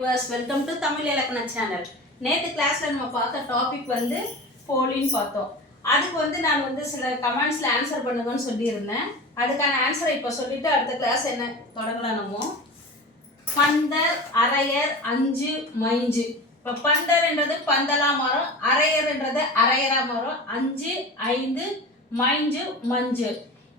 Viewers welcome to Tamil இலக்கண channel நேற்று கிளாஸ்ல நம்ம பார்த்த டாபிக் வந்து போலின்னு பார்த்தோம். அதுக்கு வந்து நான் வந்து சில கமெண்ட்ஸ்ல ஆன்சர் பண்ணுங்கன்னு சொல்லியிருந்தேன். அதுக்கான ஆன்சரை இப்போ சொல்லிட்டு அடுத்த கிளாஸ் என்ன தொடங்கலாம் நம்ம? பந்தர் அரையர் அஞ்சு மைஞ்சு இப்போ பந்தர்ன்றது பந்தலா மரம் அரையர்ன்றது அரையரா மரம் அஞ்சு ஐந்து மைஞ்சு மஞ்சு.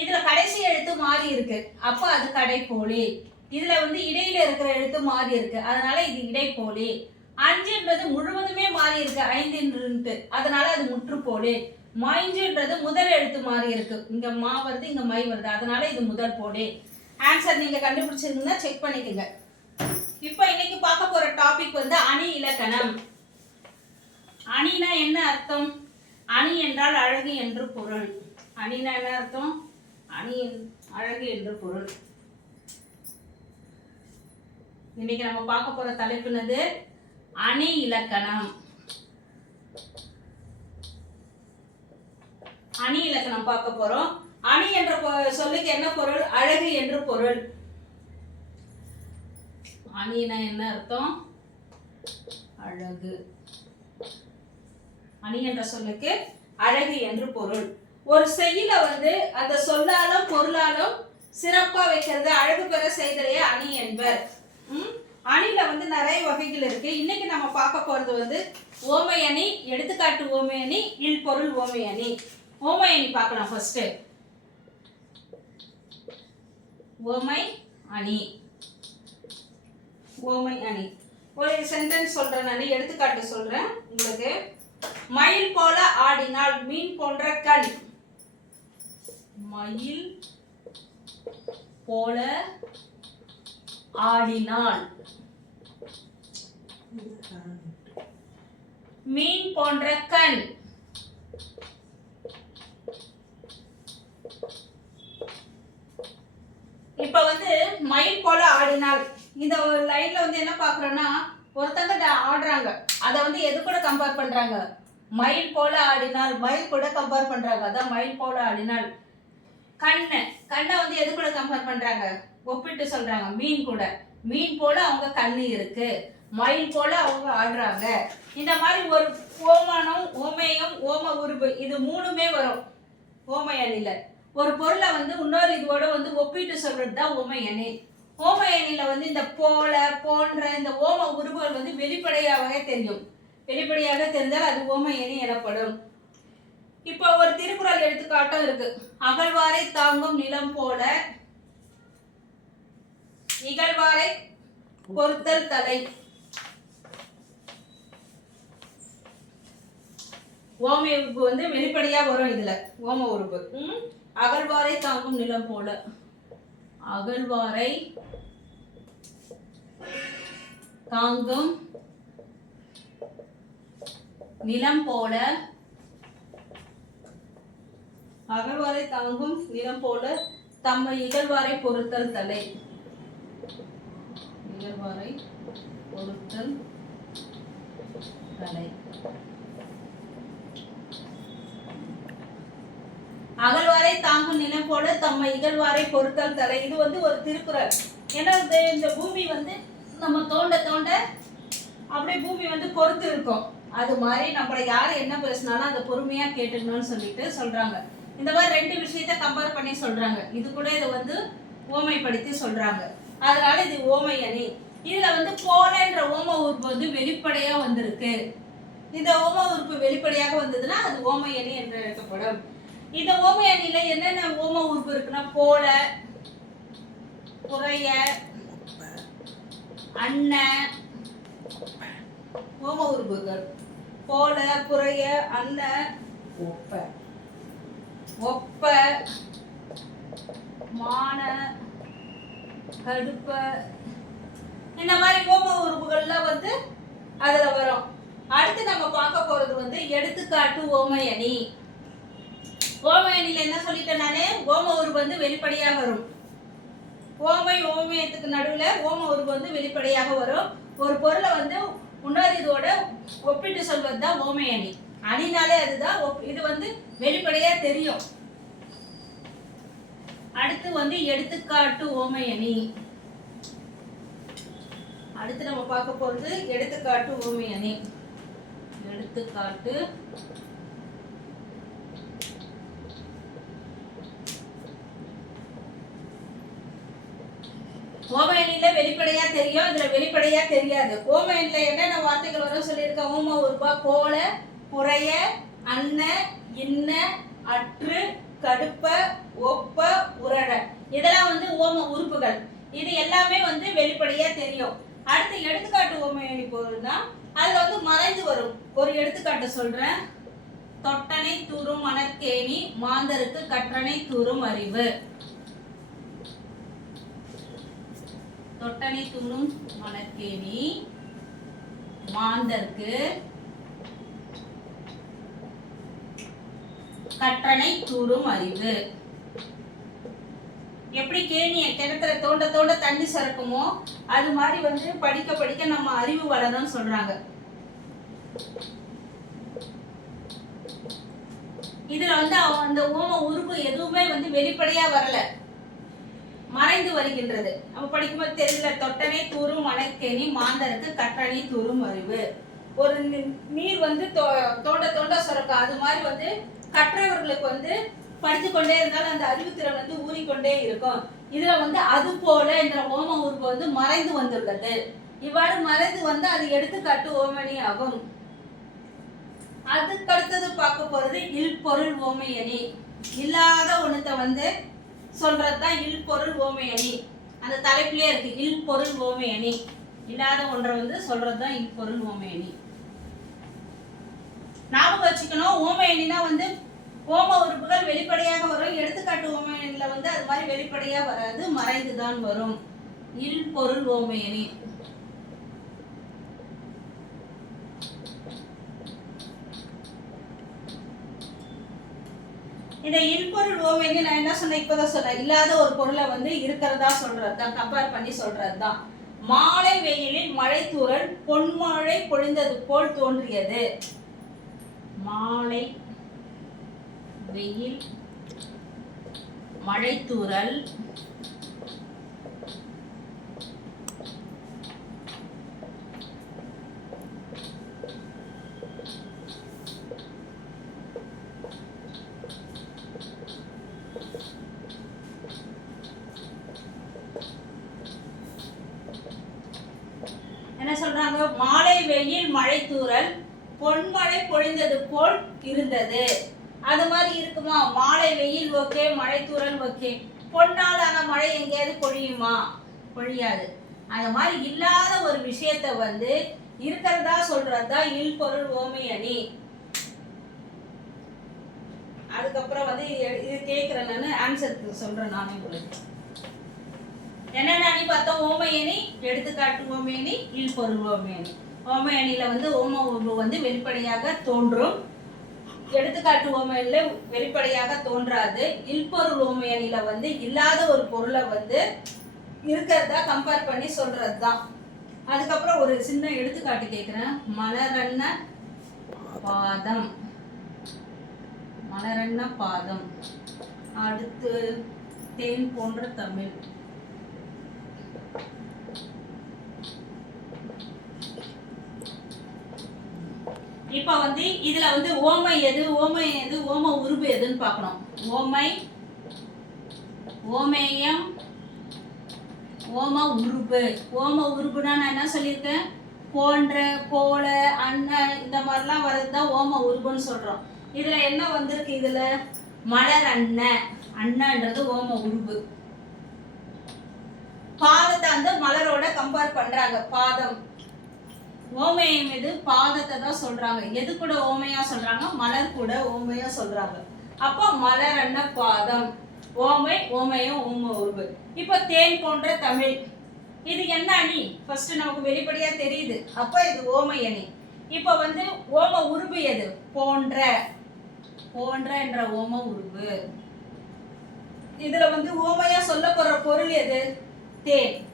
இதுல கடைசி எழுத்து மாறி இருக்கு. அப்போ அது கடைப்போலி இதுல வந்து இடையில இருக்கிற எழுத்து மாறி இருக்கு. அதனால இது இடைப்போலி. அஞ்சுன்றது முழுவதுமே மாறி இருக்கு. ஐந்துன்றது அதனால அது முற்றுப்போலி. மைஞ்சுன்றது முதல் எழுத்து மாறி இருக்கு. இங்க மா வருது இங்க மை வருது. அதனால இது முதல் போலி. ஆன்சர் நீங்க கண்டுபிடிச்சிருந்தீங்கன்னா செக் பண்ணிக்கோங்க. இப்போ இன்னைக்கு பார்க்க போற டாபிக் வந்து அணி இலக்கணம். அணினா என்ன அர்த்தம்? அணி என்றால் அழகு என்று பொருள். அணினா என்ன அர்த்தம்? அணி அழகு என்று பொருள். இன்னைக்கு நம்ம பார்க்க போற தலைப்பு அணி இலக்கணம். அணி இலக்கணம் பார்க்க போறோம். அணி என்ற பொ- சொல்லுக்கு என்ன பொருள்? அழகு என்று பொருள். அணினா என்ன அர்த்தம்? அழகு. அணி என்ற சொல்லுக்கு அழகு என்று பொருள். ஒரு செய்யல வந்து அந்த சொல்லாலும் பொருளாலும் சிறப்பா வைக்கிறது அழகு பெற செய்தலையே அணி என்பர். அணில வந்து நிறைய வகைகள் இருக்கு. இன்னைக்கு நம்ம பார்க்க போறது வந்து ஓமை அணி எடுத்துக்காட்டு ஓமை அணி இல் பொருள் ஓமை அணி. ஓமை அணி பார்க்கலாம் ஃபர்ஸ்ட் ஓமை அணி. ஓமை அணி. ஒரு சென்டென்ஸ் சொல்றேன் நான் எடுத்துக்காட்டு சொல்றேன் உங்களுக்கு. மயில் போல ஆடினால் மீன் போன்ற கண் மயில் போல ஆடினால் மீன் போன்ற கண். இப்ப வந்து மயில் போல ஆடினால் இந்த லைன்ல வந்து என்ன பாக்குறோம்னா ஒருத்தங்க ஆடுறாங்க. அதை வந்து எது கூட கம்பேர் பண்றாங்க? மயில் போல ஆடினால் மயில் கூட கம்பேர் பண்றாங்க. அதான் மயில் போல ஆடினால் கண்ணை. கண்ணை வந்து எது கூட கம்பேர் பண்றாங்க? ஒப்பிட்டு சொல்றாங்க. மீன் கூட. மீன் போல அவங்க கண்ணு இருக்கு. மயில் போல அவங்க ஆடுறாங்க. இந்த மாதிரி ஒரு ஓமானம் ஓமேயம் ஓம உருவு இது மூணுமே வரும். ஓமை ஒரு பொருளை வந்து இன்னொரு இதுவோட வந்து ஒப்பிட்டு சொல்றது தான் ஓமை அணி வந்து இந்த போல போன்ற இந்த ஓம உருவுகள் வந்து வெளிப்படையாகவே தெரியும். வெளிப்படையாக தெரிந்தால் அது ஓமை எனப்படும். இப்போ ஒரு திருக்குறள் எடுத்துக்காட்டும் இருக்கு. அகழ்வாரை தாங்கும் நிலம் போல நிகழ்வாரை பொறுத்தல் தலை. ஓம உறுப்பு வந்து வெளிப்படையா வரும் இதுல. ஓம உறுப்பு. ம்? அகழ்வாரை தாங்கும் நிலம் போல. அகழ்வாரை தாங்கும் நிலம் போல. அகழ்வாரை தாங்கும் நிலம் போல. தம்மை இகழ்வாரை பொறுத்தல் தலை. இகழ்வாரை பொறுத்தல் கலை அகழ்வாரை தாங்கும் நிலம் போல தம்மை இகழ்வாரை பொருத்தல் தலை. இது வந்து ஒரு திருக்குறள். ஏன்னா இந்த பூமி வந்து நம்ம தோண்ட தோண்ட அப்படியே பூமி வந்து பொறுத்து இருக்கும். அது மாதிரி நம்மளை யார் என்ன பேசினாலும் அதை பொறுமையா கேட்டுக்கணும்னு சொல்லிட்டு சொல்றாங்க. இந்த மாதிரி ரெண்டு விஷயத்த கம்பேர் பண்ணி சொல்றாங்க. இது கூட இதை வந்து ஓமைப்படுத்தி சொல்றாங்க. அதனால இது ஓமை அணி இதுல வந்து போலன்ற ஓம உறுப்பு வந்து வெளிப்படையா வந்திருக்கு. இந்த ஓம உறுப்பு வெளிப்படையாக வந்ததுன்னா அது ஓமை அணி என்று அழைக்கப்படும். இந்த ஓமை அணியில என்னென்ன ஓம உறுப்பு இருக்குன்னா போல குறைய அன்ன ஓம உறுப்புகள். போல குறைய அன்ன ஒப்ப. ஒப்ப மான கடுப்ப. இந்த மாதிரி கோம உறுப்புகள்லாம் வந்து அதுல வரும். அடுத்து நம்ம பார்க்க போறது வந்து எடுத்துக்காட்டு ஓமயணி. அணி என்ன சொல்லிட்டேன் நானே? ஓம உருவு வந்து வெளிப்படையாக வரும். ஓமை ஓமயத்துக்கு நடுவுல ஓம உருவு வந்து வெளிப்படையாக வரும். ஒரு பொருளை வந்து இன்னொரு இதோட ஒப்பிட்டு சொல்வது தான் ஓமயணி. அணினாலே அதுதான் ஒப்- இது வந்து வெளிப்படையா தெரியும். அடுத்து வந்து எடுத்துக்காட்டு ஓமையணி. அடுத்து நம்ம பார்க்க போகிறது எடுத்துக்காட்டு ஓமையணி. எடுத்துக்காட்டு. ஓமையணில வெளிப்படையா தெரியும் இதுல வெளிப்படையா தெரியாது. ஓமையணில என்னென்ன வார்த்தைகள் வரும் சொல்லியிருக்கேன். ஓம உருபா போல புறைய அன்ன இன்ன அற்று கடுப்ப ஒப்ப உரட இதெல்லாம் வந்து ஓம உறுப்புகள். இது எல்லாமே வந்து வெளிப்படையா தெரியும். அடுத்து எடுத்துக்காட்டு ஓமையணி பொருள்னா அதுல வந்து மறைந்து வரும். ஒரு எடுத்துக்காட்டு சொல்றேன். தொட்டனை தூரும் மணற்கேணி மாந்தருக்கு கற்றனை தூரும் அறிவு. தொட்டனை தூரும் மணற்கேணி மாந்தருக்கு கற்றனை தூரும் அறிவு. எப்படி கேணியை கிணத்துல தோண்ட தோண்ட தண்ணி சுரக்குமோ அது மாதிரி வந்து படிக்க படிக்க நம்ம அறிவு வளரும்னு சொல்றாங்க. இதுல வந்து அந்த ஓம உருவு எதுவுமே வந்து வெளிப்படையா வரல. மறைந்து வருகின்றது. நம்ம படிக்கும்போது தெரியல தொட்டனை தூரும் மலைக்கேணி மாந்தருக்கு கட்டணி தூரும் அறிவு. ஒரு நீர் வந்து தோ- தோண்ட தோண்ட சுரக்கும் அது மாதிரி வந்து கற்றவர்களுக்கு வந்து படித்து கொண்டே இருந்தாலும் அந்த அறிவுத்திறன் வந்து ஊறிக்கொண்டே இருக்கும். இதுல வந்து அது போல என்ற ஓம உருவம் வந்து மறைந்து வந்துள்ளது. இவ்வாறு மறைந்து வந்து அது எடுத்துக்காட்டு ஓமணி ஆகும். அதுக்கு அடுத்தது பார்க்க போறது இல்பொருள் ஓமையணி இல்லாத ஒன்றத்தை வந்து சொல்றதுதான் இல் பொருள் ஓமையணி அந்த தலைப்பிலே இருக்கு இல்பொருள் ஓமையணி இல்லாத ஒன்றை வந்து சொல்றதுதான் இல் பொருள் ஓமையணி ஞாபகம் வச்சுக்கணும் ஓமையணினா வந்து ஓம உறுப்புகள் வெளிப்படையாக வரும். எடுத்துக்காட்டு ஓமையனில் வந்து அது மாதிரி வெளிப்படையாக வராது. மறைந்துதான் வரும். இல் பொருள் ஓமையனி. இந்த இல்பொருள் ஓமைன்னு நான் என்ன சொன்னேன்? இப்போதான் சொன்னேன். இல்லாத ஒரு பொருளை வந்து இருக்கிறதா சொல்றது தான் கம்பேர் பண்ணி சொல்றது தான் மாலை வெயிலில் மழை தூறல் பொன்மழை பொழிந்தது போல் தோன்றியது. மாலை வெயில் மழைத்தூரல் என்ன சொல்றாங்க? மாலை வெயில் மழை தூறல் பொன்மழை பொழிந்தது போல் இருந்தது. அது மாதிரி இருக்குமா? மாலை வெயில் ஓகே மழை தூறல் ஓகே. பொன்னாலான மழை எங்கேயாவது பொழியுமா? பொழியாது. அந்த மாதிரி இல்லாத ஒரு விஷயத்த வந்து இருக்கிறதா சொல்றதா இல் பொருள் ஓமை அணி. அதுக்கப்புறம் வந்து இது- இது கேட்குறேன் நான். ஆன்சருக்கு சொல்றேன் நானே உங்களுக்கு. என்னென்ன அணி பார்த்தோம்? ஓமை அணி எடுத்துக்காட்டு ஓமை அணி இல் பொருள் ஓமை அணி. ஓமை அணியில வந்து ஓம வந்து வெளிப்படையாக தோன்றும். எடுத்துக்காட்டு ஓமையில வெளிப்படையாக தோன்றாது. இல்பொருள் ஓமையனில வந்து இல்லாத ஒரு பொருளை வந்து இருக்கிறதா கம்பேர் பண்ணி சொல்றது தான் அதுக்கப்புறம் ஒரு சின்ன எடுத்துக்காட்டு கேட்குறேன் மலரன்ன பாதம். மலரன்ன பாதம். அடுத்து தேன் போன்ற தமிழ். இப்போ வந்து இதுல வந்து ஓமை எது? ஓமை எது? ஓம உருபு எதுன்னு பார்க்கணும். ஓமை ஓமேயம் ஓம உருபு ஓம உருபுனா நான் என்ன சொல்லியிருக்கேன்? போன்ற போல அண்ணன் இந்த மாதிரிலாம் வர்றது தான் ஓம உருபுன்னு சொல்றோம். இதுல என்ன வந்திருக்கு இதுல? மலர் அண்ணன் அண்ணன்றது ஓம உருபு பாதத்தை வந்து மலரோட கம்பேர் பண்றாங்க. பாதம். ஓமையம் எது பாதத்தை தான் சொல்றாங்க. எது கூட ஓமையா சொல்றாங்க? மலர் கூட ஓமையா சொல்றாங்க. அப்போ மலர் அண்ண பாதம். ஓமை ஓமையும் ஓம உருவு. இப்போ தேன் போன்ற தமிழ். இது என்ன அணி? ஃபர்ஸ்ட் நமக்கு வெளிப்படையா தெரியுது. அப்போ இது ஓமை அணி. இப்போ வந்து ஓம உருவு எது? போன்ற. போன்ற என்ற ஓம உருவு. இதுல வந்து ஓமையா சொல்ல போற பொருள் எது? தேன்.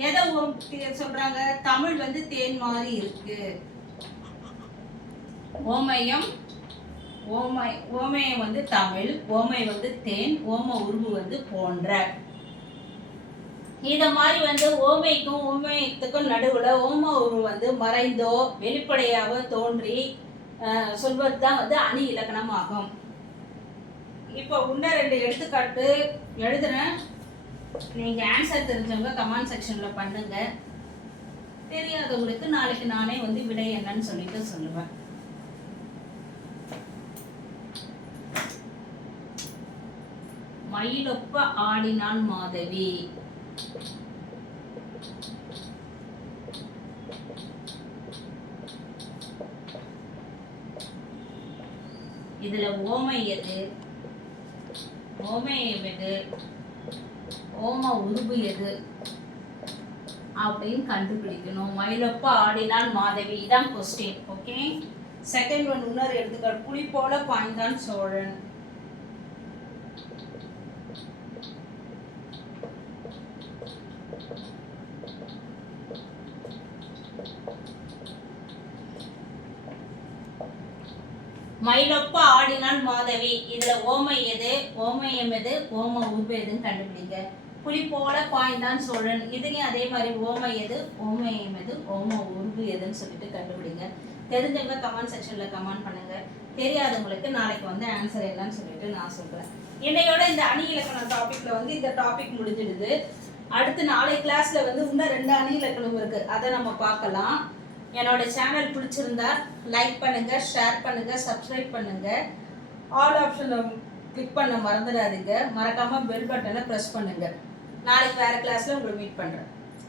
எதை சொல்றாங்க? தமிழ் வந்து தேன் மாதிரி இருக்கு. ஓமயம் ஓமை ஓமயம் வந்து தமிழ் ஓமை வந்து தேன் ஓம உருவு வந்து போன்ற. இத மாதிரி வந்து ஓமைக்கும் ஓமயத்துக்கும் நடுவுல ஓம உருவு வந்து மறைந்தோ வெளிப்படையாக தோன்றி அஹ், சொல்வது தான் வந்து அணி இலக்கணமாகும். இப்போ இன்னும் ரெண்டு எடுத்துக்காட்டு எழுதுறேன். நீங்க ஆன்சர் தெரிஞ்சவங்க கமெண்ட் செக்ஷன்ல பண்ணுங்க. தெரியாதவங்களுக்கு நாளைக்கு நானே வந்து விடை என்னன்னு சொல்லிட்டு சொல்லுவேன். மயிலொப்ப ஆடினான் மாதவி. இதுல ஓமை எது? ஓமை எது? ஓம உருபு எது? அப்படின்னு கண்டுபிடிக்கணும். மயிலொப்ப ஆடினான் மாதவி. இதான் கொஸ்டின் ஓகே செகண்ட் ஒன் இன்னொரு எடுத்துக்காட்டு. புலி போல பாய்ந்தான் சோழன். மயிலொப்ப ஆடினான் மாதவி. இதுல ஓமை எது? ஓமயம் எது? ஓம உருபு எதுன்னு கண்டுபிடிங்க. புலி போல பாய்ந்தான் சோழன். இதுலயும் அதே மாதிரி ஓமை எது? ஓமயம் எது? ஓம உருவு எதுன்னு சொல்லிட்டு கண்டுபிடிங்க. தெரிஞ்சவங்க கமெண்ட் செக்ஷன்ல கமெண்ட் பண்ணுங்க. தெரியாதவங்களுக்கு நாளைக்கு வந்து ஆன்சர் என்னன்னு சொல்லிட்டு நான் சொல்றேன். என்னையோட இந்த அணி இலக்கணம் டாபிக்ல வந்து இந்த டாபிக் முடிஞ்சிடுது. அடுத்து நாளை கிளாஸ்ல வந்து இன்னும் ரெண்டு அணி இலக்கணம் இருக்கு. அதை நம்ம பார்க்கலாம். என்னோட சேனல் பிடிச்சிருந்தா லைக் பண்ணுங்க ஷேர் பண்ணுங்க சப்ஸ்கிரைப் பண்ணுங்க. ஆல் ஆப்ஷனை கிளிக் பண்ண மறந்துடாதீங்க. மறக்காம பெல் பட்டனை ப்ரெஸ் பண்ணுங்க. நாளைக்கு வேற கிளாஸ்ல உங்களை மீட் பண்றேன்.